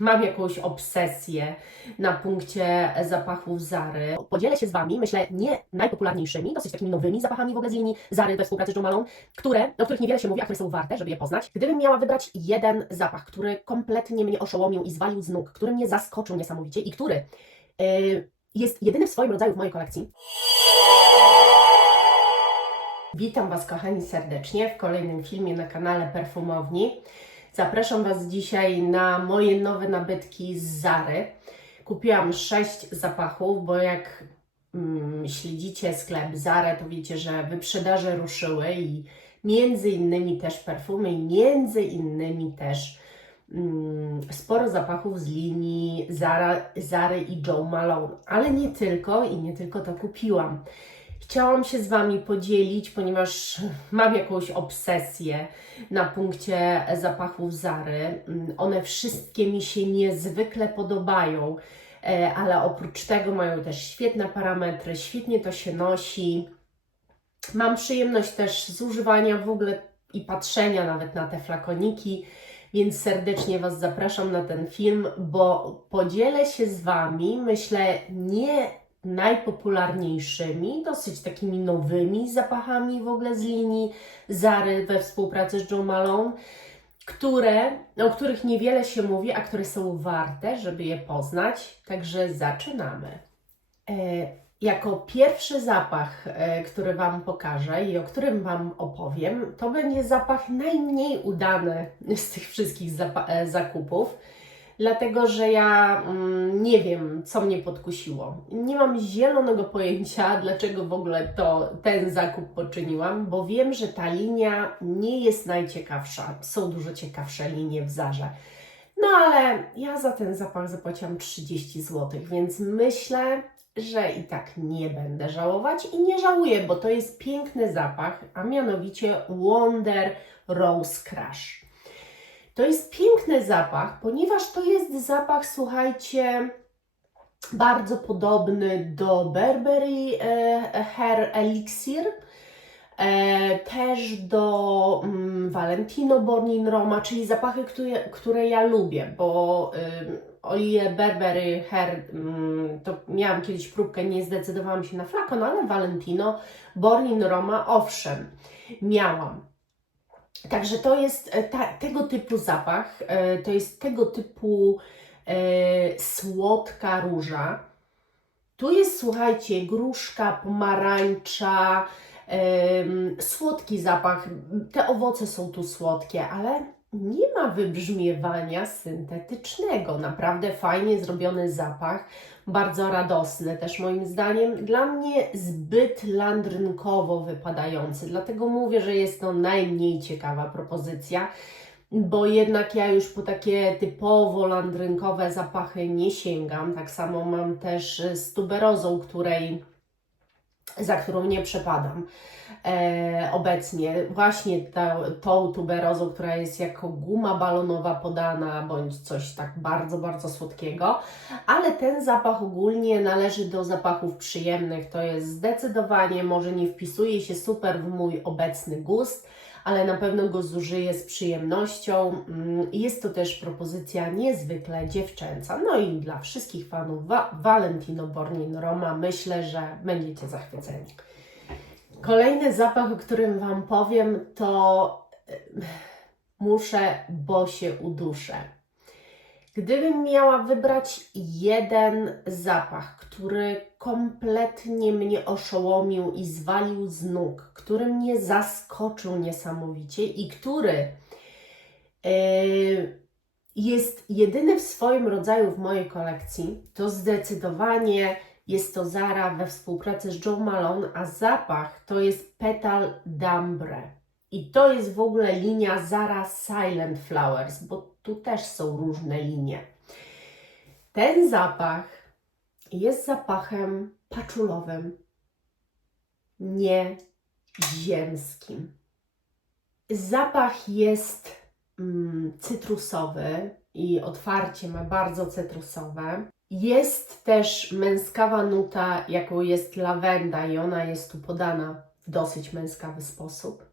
mam jakąś obsesję na punkcie zapachów Zary. Podzielę się z Wami, myślę, nie najpopularniejszymi, dosyć takimi nowymi zapachami w ogóle z linii Zary we współpracy z Jo Malone, o których niewiele się mówi, a które są warte, żeby je poznać. Gdybym miała wybrać jeden zapach, który kompletnie mnie oszołomił i zwalił z nóg, który mnie zaskoczył niesamowicie i który jest jedyny w swoim rodzaju w mojej kolekcji. Witam Was, kochani, serdecznie w kolejnym filmie na kanale Perfumowni. Zapraszam Was dzisiaj na moje nowe nabytki z Zary. Kupiłam 6 zapachów, bo jak śledzicie sklep Zara, to wiecie, że wyprzedaże ruszyły i między innymi też perfumy i między innymi też sporo zapachów z linii Zary i Jo Malone. Ale nie tylko i nie tylko to kupiłam. Chciałam się z Wami podzielić, ponieważ mam jakąś obsesję na punkcie zapachów Zary. One wszystkie mi się niezwykle podobają, ale oprócz tego mają też świetne parametry, świetnie to się nosi. Mam przyjemność też z używania w ogóle i patrzenia nawet na te flakoniki, więc serdecznie Was zapraszam na ten film, bo podzielę się z Wami, myślę, nie najpopularniejszymi, dosyć takimi nowymi zapachami w ogóle z linii Zary we współpracy z Jo Malone, o których niewiele się mówi, a które są warte, żeby je poznać. Także zaczynamy. Jako pierwszy zapach, który Wam pokażę i o którym Wam opowiem, to będzie zapach najmniej udany z tych wszystkich zakupów. Dlatego, że ja nie wiem, co mnie podkusiło. Nie mam zielonego pojęcia, dlaczego w ogóle ten zakup poczyniłam, bo wiem, że ta linia nie jest najciekawsza. Są dużo ciekawsze linie w Zarze. No ale ja za ten zapach zapłaciłam 30 zł, więc myślę, że i tak nie będę żałować i nie żałuję, bo to jest piękny zapach, a mianowicie Wonder Rose Crush. To jest piękny zapach, ponieważ to jest zapach, słuchajcie, bardzo podobny do Burberry Hair Elixir, też do Valentino Born in Roma, czyli zapachy, które ja lubię, bo o ile Burberry Hair, to miałam kiedyś próbkę, nie zdecydowałam się na flakon, ale Valentino Born in Roma, owszem, miałam. Także to jest tego typu zapach, to jest tego typu słodka róża. Tu jest, słuchajcie, gruszka, pomarańcza, słodki zapach. Te owoce są tu słodkie, ale nie ma wybrzmiewania syntetycznego. Naprawdę fajnie zrobiony zapach, bardzo radosny też moim zdaniem. Dla mnie zbyt landrynkowo wypadający, dlatego mówię, że jest to najmniej ciekawa propozycja, bo jednak ja już po takie typowo landrynkowe zapachy nie sięgam. Tak samo mam też z tuberozą, za którą nie przepadam obecnie. Właśnie tą tuberozą, która jest jako guma balonowa podana, bądź coś tak bardzo, bardzo słodkiego. Ale ten zapach ogólnie należy do zapachów przyjemnych. To jest zdecydowanie, może nie wpisuje się super w mój obecny gust, ale na pewno go zużyję z przyjemnością. Jest to też propozycja niezwykle dziewczęca. No i dla wszystkich fanów Valentino Born in Roma myślę, że będziecie zachwyceni. Kolejny zapach, o którym Wam powiem, to muszę, bo się uduszę. Gdybym miała wybrać jeden zapach, który kompletnie mnie oszołomił i zwalił z nóg, który mnie zaskoczył niesamowicie i który jest jedyny w swoim rodzaju w mojej kolekcji, to zdecydowanie jest to Zara we współpracy z Jo Malone, a zapach to jest Petal d'Ambre. I to jest w ogóle linia Zara Silent Flowers, bo tu też są różne linie. Ten zapach jest zapachem paczulowym, nie ziemskim. Zapach jest cytrusowy i otwarcie ma bardzo cytrusowe. Jest też męskawa nuta, jaką jest lawenda i ona jest tu podana w dosyć męskawy sposób.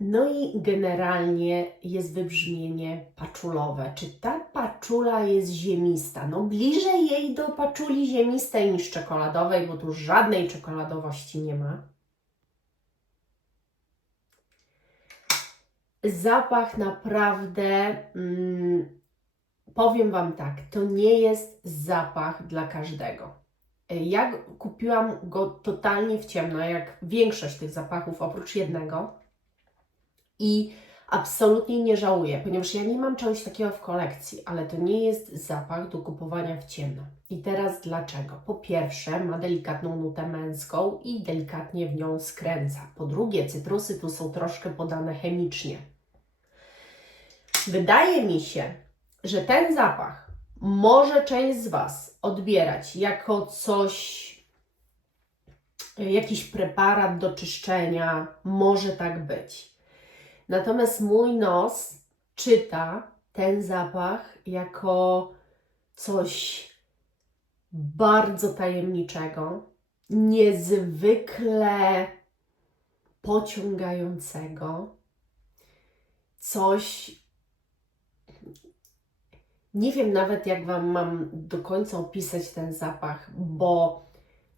No i generalnie jest wybrzmienie paczulowe. Czy ta paczula jest ziemista? No bliżej jej do paczuli ziemistej niż czekoladowej, bo tu żadnej czekoladowości nie ma. Zapach naprawdę, powiem Wam tak, to nie jest zapach dla każdego. Ja kupiłam go totalnie w ciemno, jak większość tych zapachów, oprócz jednego. I absolutnie nie żałuję, ponieważ ja nie mam czegoś takiego w kolekcji, ale to nie jest zapach do kupowania w ciemno. I teraz dlaczego? Po pierwsze, ma delikatną nutę męską i delikatnie w nią skręca. Po drugie, cytrusy tu są troszkę podane chemicznie. Wydaje mi się, że ten zapach może część z Was odbierać jako coś, jakiś preparat do czyszczenia, może tak być. Natomiast mój nos czyta ten zapach jako coś bardzo tajemniczego, niezwykle pociągającego, coś, nie wiem nawet jak Wam mam do końca opisać ten zapach, bo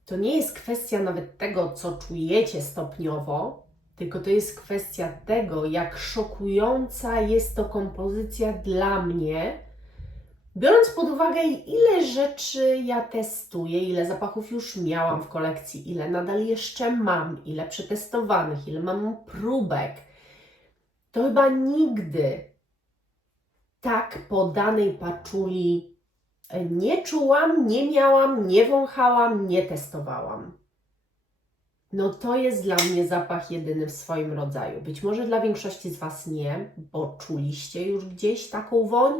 to nie jest kwestia nawet tego, co czujecie stopniowo, tylko to jest kwestia tego, jak szokująca jest to kompozycja dla mnie, biorąc pod uwagę, ile rzeczy ja testuję, ile zapachów już miałam w kolekcji, ile nadal jeszcze mam, ile przetestowanych, ile mam próbek. To chyba nigdy tak po danej paczuli nie czułam, nie miałam, nie wąchałam, nie testowałam. No to jest dla mnie zapach jedyny w swoim rodzaju. Być może dla większości z Was nie, bo czuliście już gdzieś taką woń,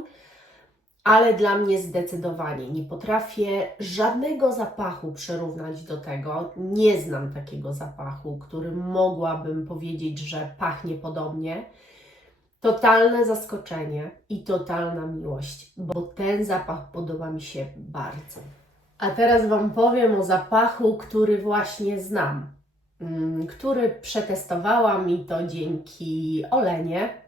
ale dla mnie zdecydowanie nie potrafię żadnego zapachu przyrównać do tego. Nie znam takiego zapachu, który mogłabym powiedzieć, że pachnie podobnie. Totalne zaskoczenie i totalna miłość, bo ten zapach podoba mi się bardzo. A teraz Wam powiem o zapachu, który właśnie znam, który przetestowałam i to dzięki Olenie,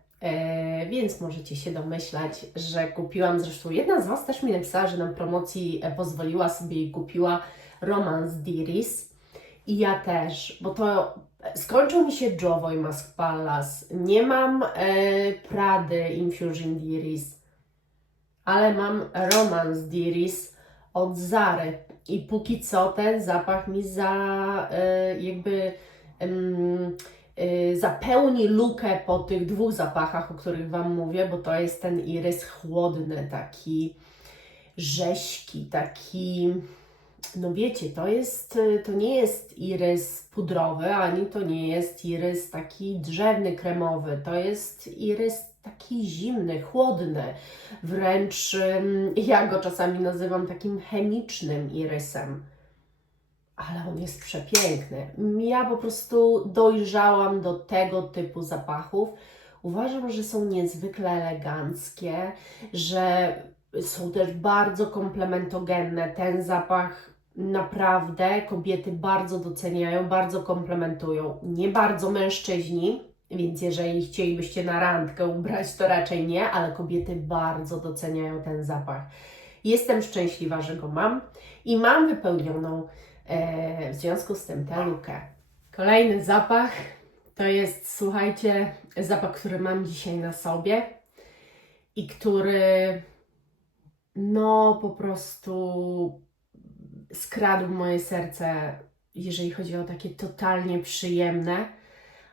więc możecie się domyślać, że kupiłam, zresztą jedna z Was też mi napisała, że na promocji pozwoliła sobie i kupiła Romance d'Iris i ja też, bo to skończył mi się Jovoy Mask Palace, nie mam Prady Infusion d'Iris, ale mam Romance d'Iris od Zary i póki co ten zapach mi zapełni lukę po tych dwóch zapachach, o których Wam mówię, bo to jest ten irys chłodny, taki rześki, taki, no wiecie, to nie jest irys pudrowy, ani to nie jest irys taki drzewny, kremowy, to jest irys taki zimny, chłodny, wręcz ja go czasami nazywam takim chemicznym irysem. Ale on jest przepiękny. Ja po prostu dojrzałam do tego typu zapachów. Uważam, że są niezwykle eleganckie, że są też bardzo komplementogenne. Ten zapach naprawdę kobiety bardzo doceniają, bardzo komplementują. Nie bardzo mężczyźni, więc jeżeli chcielibyście na randkę ubrać, to raczej nie, ale kobiety bardzo doceniają ten zapach. Jestem szczęśliwa, że go mam i mam wypełnioną w związku z tym tę lukę. Kolejny zapach to jest, słuchajcie, zapach, który mam dzisiaj na sobie i który no po prostu skradł moje serce, jeżeli chodzi o takie totalnie przyjemne,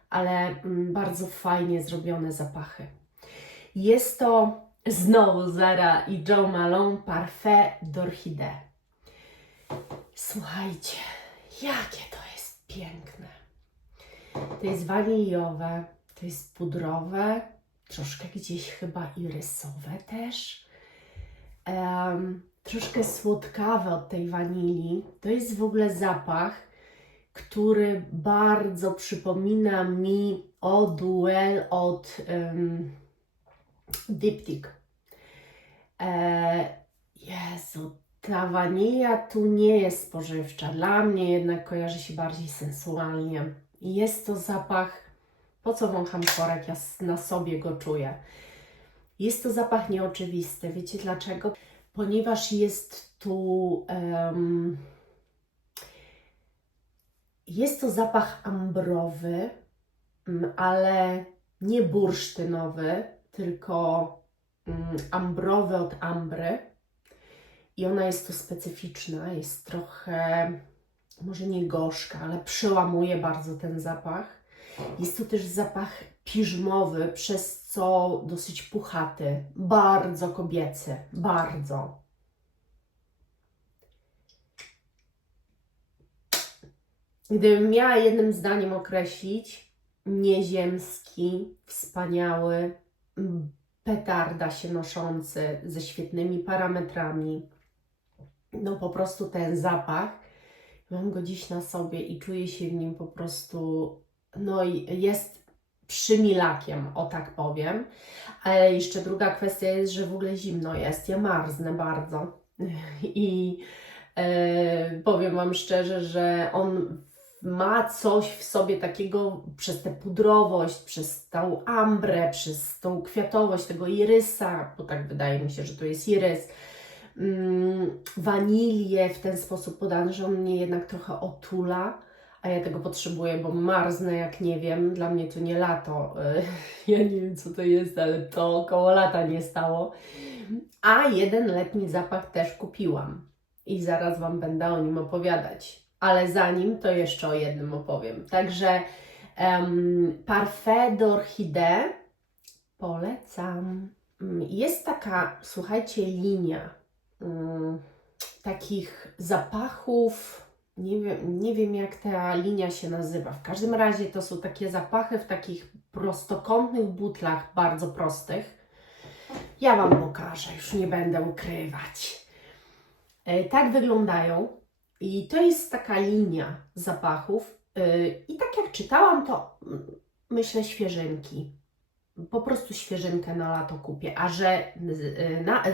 ale bardzo fajnie zrobione zapachy. Jest to znowu Zara i Jo Malone Parfait d'Orchidée. Słuchajcie, jakie to jest piękne. To jest waniliowe, to jest pudrowe, troszkę gdzieś chyba irysowe też. Troszkę słodkawe od tej wanilii. To jest w ogóle zapach, który bardzo przypomina mi Eau Duel od Diptyque. Jezu, ta wanilia tu nie jest spożywcza. Dla mnie jednak kojarzy się bardziej sensualnie. Jest to zapach Po co wącham korek? Ja na sobie go czuję. Jest to zapach nieoczywisty. Wiecie dlaczego? Ponieważ jest tu... jest to zapach ambrowy, ale nie bursztynowy, tylko ambrowy od ambry. I ona jest tu specyficzna, jest trochę, może nie gorzka, ale przełamuje bardzo ten zapach. Jest tu też zapach piżmowy, przez co dosyć puchaty, bardzo kobiecy, bardzo. Gdybym miała jednym zdaniem określić, nieziemski, wspaniały, petarda się noszący, ze świetnymi parametrami. No po prostu ten zapach, mam go dziś na sobie i czuję się w nim po prostu, no i jest przymilakiem, o tak powiem. Ale jeszcze druga kwestia jest, że w ogóle zimno jest, ja marznę bardzo i powiem Wam szczerze, że on ma coś w sobie takiego przez tę pudrowość, przez tą ambrę, przez tą kwiatowość tego irysa, bo tak wydaje mi się, że to jest irys, wanilię w ten sposób podany, że on mnie jednak trochę otula, a ja tego potrzebuję, bo marznę jak nie wiem, dla mnie to nie lato, ja nie wiem co to jest, ale to około lata nie stało, a jeden letni zapach też kupiłam i zaraz Wam będę o nim opowiadać, ale zanim to jeszcze o jednym opowiem, także Parfait d'Orchidée polecam. Jest taka, słuchajcie, linia takich zapachów, nie wiem jak ta linia się nazywa. W każdym razie to są takie zapachy w takich prostokątnych butlach, bardzo prostych. Ja Wam pokażę, już nie będę ukrywać. Tak wyglądają i to jest taka linia zapachów i tak jak czytałam, to myślę świeżynki. Po prostu świeżynkę na lato kupię, a że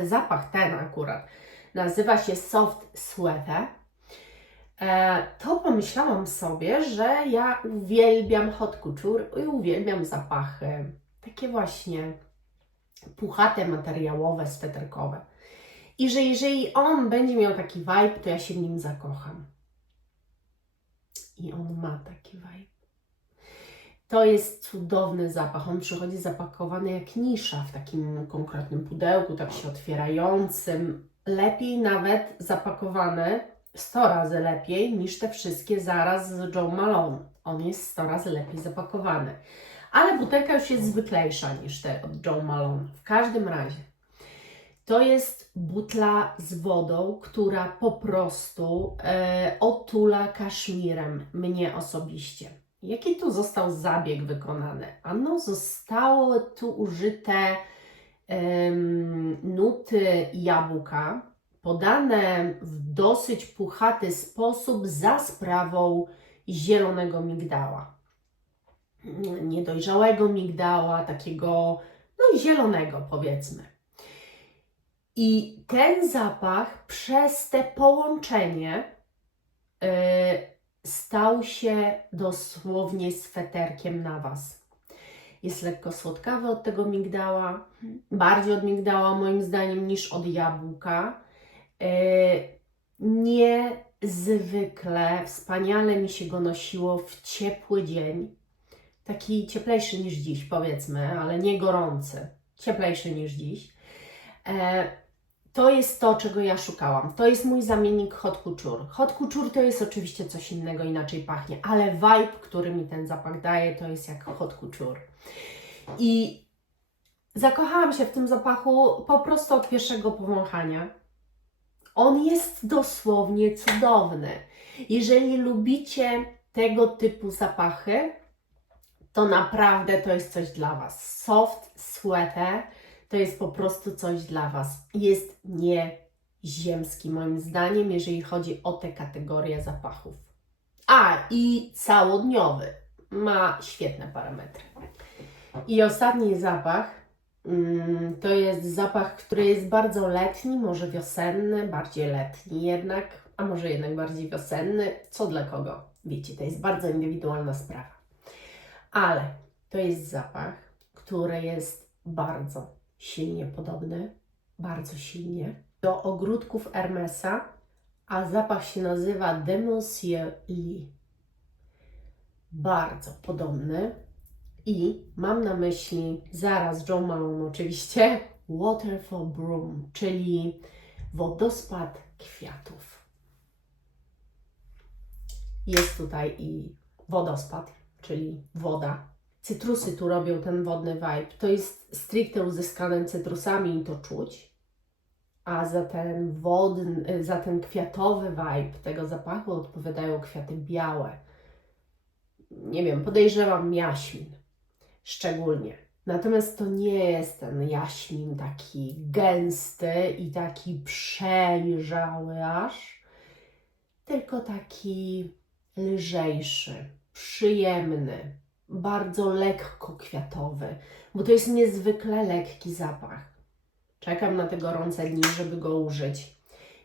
zapach ten akurat nazywa się Soft Sweater, to pomyślałam sobie, że ja uwielbiam haute couture i uwielbiam zapachy takie właśnie puchate, materiałowe, sweterkowe. I że jeżeli on będzie miał taki vibe, to ja się w nim zakocham. I on ma taki vibe. To jest cudowny zapach. On przychodzi zapakowany jak nisza w takim konkretnym pudełku, tak się otwierającym. Lepiej nawet zapakowany, 100 razy lepiej niż te wszystkie zaraz z Jo Malone. On jest 100 razy lepiej zapakowany. Ale butelka już jest zwyklejsza niż te od Jo Malone. W każdym razie to jest butla z wodą, która po prostu otula kaszmirem mnie osobiście. Jaki tu został zabieg wykonany? Ano, zostało tu użyte nuty jabłka, podane w dosyć puchaty sposób za sprawą zielonego migdała. Niedojrzałego migdała, takiego no zielonego powiedzmy. I ten zapach przez te połączenie stał się dosłownie sweterkiem na Was. Jest lekko słodkawy od tego migdała, bardziej od migdała moim zdaniem niż od jabłka. Niezwykle wspaniale mi się go nosiło w ciepły dzień. Taki cieplejszy niż dziś powiedzmy, ale nie gorący. Cieplejszy niż dziś. To jest to, czego ja szukałam. To jest mój zamiennik haute couture. Haute couture to jest oczywiście coś innego, inaczej pachnie, ale vibe, który mi ten zapach daje, to jest jak haute couture. I zakochałam się w tym zapachu po prostu od pierwszego powąchania. On jest dosłownie cudowny. Jeżeli lubicie tego typu zapachy, to naprawdę to jest coś dla Was. Soft Sweater to jest po prostu coś dla Was. Jest nieziemski moim zdaniem, jeżeli chodzi o te kategorie zapachów. A, i całodniowy. Ma świetne parametry. I ostatni zapach to jest zapach, który jest bardzo letni, może wiosenny, bardziej letni jednak, a może jednak bardziej wiosenny. Co dla kogo? Wiecie, to jest bardzo indywidualna sprawa. Ale To jest zapach, który jest bardzo silnie podobny, bardzo silnie, do ogródków Hermesa, a zapach się nazywa De Monsieur Lee. Bardzo podobny i mam na myśli zaraz Joe Malone oczywiście, Waterfall Bloom, czyli wodospad kwiatów. Jest tutaj i wodospad, czyli woda. Cytrusy tu robią ten wodny vibe. To jest stricte uzyskane cytrusami i to czuć. A za ten wodny, za ten kwiatowy vibe tego zapachu odpowiadają kwiaty białe. Nie wiem, podejrzewam jaśmin szczególnie. Natomiast to nie jest ten jaśmin taki gęsty i taki przejrzały aż, tylko taki lżejszy, przyjemny, bardzo lekko kwiatowy, bo to jest niezwykle lekki zapach. Czekam na te gorące dni, żeby go użyć.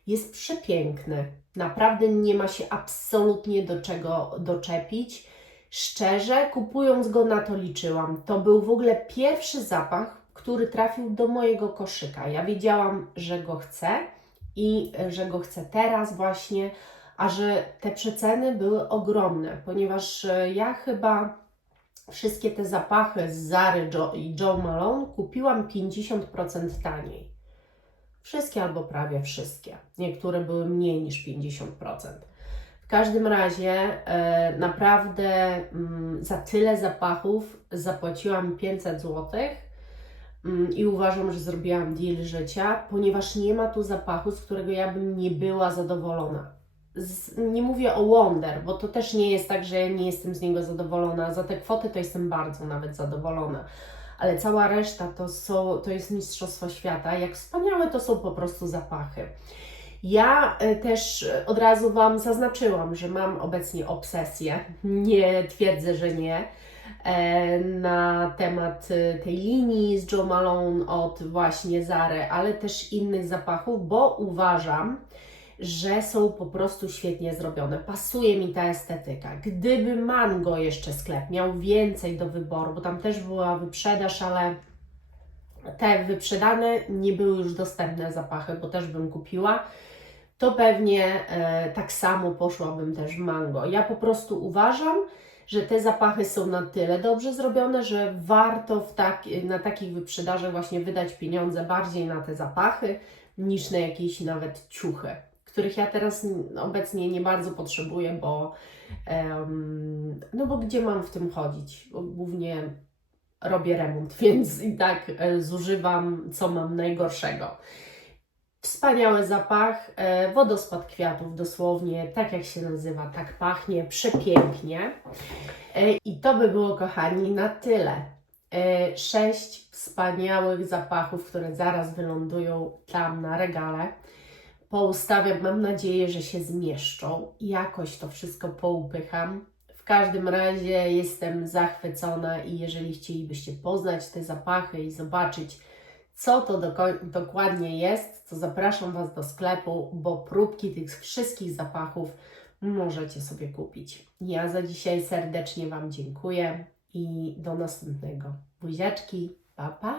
Jest przepiękny. Naprawdę nie ma się absolutnie do czego doczepić. Szczerze, kupując go na to liczyłam. To był w ogóle pierwszy zapach, który trafił do mojego koszyka. Ja wiedziałam, że go chcę i że go chcę teraz właśnie, a że te przeceny były ogromne, ponieważ ja chyba wszystkie te zapachy z Zary i Joe Malone kupiłam 50% taniej. Wszystkie albo prawie wszystkie. Niektóre były mniej niż 50%. W każdym razie naprawdę za tyle zapachów zapłaciłam 500 zł i uważam, że zrobiłam deal życia, ponieważ nie ma tu zapachu, z którego ja bym nie była zadowolona. Nie mówię o Wonder, bo to też nie jest tak, że ja nie jestem z niego zadowolona. Za te kwoty to jestem bardzo nawet zadowolona. Ale cała reszta to jest mistrzostwo świata. Jak wspaniałe to są po prostu zapachy. Ja też od razu Wam zaznaczyłam, że mam obecnie obsesję, nie twierdzę, że nie, na temat tej linii z Joe Malone od właśnie Zary, ale też innych zapachów, bo uważam, że są po prostu świetnie zrobione. Pasuje mi ta estetyka. Gdyby Mango jeszcze sklep miał więcej do wyboru, bo tam też była wyprzedaż, ale te wyprzedane nie były już dostępne zapachy, bo też bym kupiła, to pewnie tak samo poszłabym też w Mango. Ja po prostu uważam, że te zapachy są na tyle dobrze zrobione, że warto na takich wyprzedażach właśnie wydać pieniądze bardziej na te zapachy, niż na jakieś nawet ciuchy, których ja teraz obecnie nie bardzo potrzebuję, bo gdzie mam w tym chodzić? Bo głównie robię remont, więc i tak zużywam, co mam najgorszego. Wspaniały zapach, wodospad kwiatów, dosłownie tak jak się nazywa, tak pachnie, przepięknie. I to by było, kochani, na tyle. 6 wspaniałych zapachów, które zaraz wylądują tam na regale. Poustawiam, mam nadzieję, że się zmieszczą. Jakoś to wszystko poupycham. W każdym razie jestem zachwycona i jeżeli chcielibyście poznać te zapachy i zobaczyć, co to dokładnie jest, to zapraszam Was do sklepu, bo próbki tych wszystkich zapachów możecie sobie kupić. Ja za dzisiaj serdecznie Wam dziękuję i do następnego. Buziaczki, pa pa!